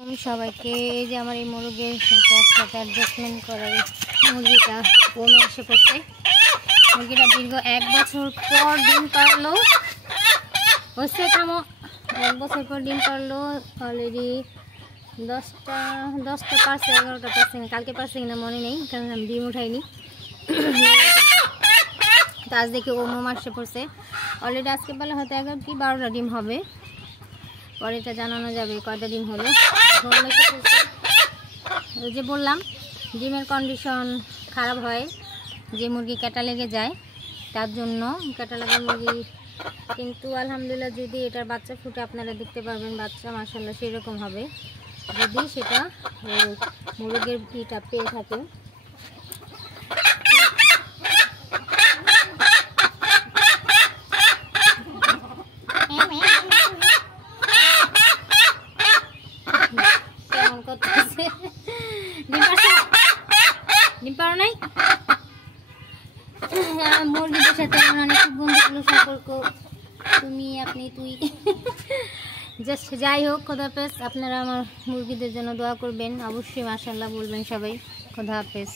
আমি সবাইকে এই যে আমার এই মুরগির সাথে একসাথে অ্যাডজাস্টমেন্ট করা মুরগিটা কমে এসে পড়ছে। মুরগিটা দীর্ঘ 1 বছর পর ডিম পারলো, হচ্ছে থামো, 1 বছর পর ডিম পারলো। অলরেডি 10টা পারছে, 11টা পারছে, কালকে পারছে কিনা মনে নেই, কারণ আমি ডিম উঠাইনি। তো আজ দেখি ওমো আসে পড়ছে। অলরেডি আজকে বেলা হয়তো 11 কি 12টা ডিম হবে, পরে এটা জানানো যাবে কয়টা ডিম হলো। ওই যে বললাম ডিমের কন্ডিশন খারাপ হয়, যে মুরগি ক্যাটা লেগে যায় তার জন্য ক্যাটা লাগা মুরগি। কিন্তু আলহামদুলিল্লাহ যদি এটার বাচ্চা ফুটে আপনারা দেখতে পারবেন, বাচ্চা মাশাআল্লাহ সেরকম হবে যদি সেটা মুরগির ইটা পেয়ে থাকে। ডিম পারো নাই মুরগিদের সাথে আমার অনেক বন্ধুগুলো সম্পর্ক, তুমি আপনি তুই জাস্ট যাই হোক। খোদা হাফেজ। আপনারা আমার মুরগিদের জন্য দোয়া করবেন অবশ্যই, মাশাআল্লাহ বলবেন সবাই। খোদা হাফেজ।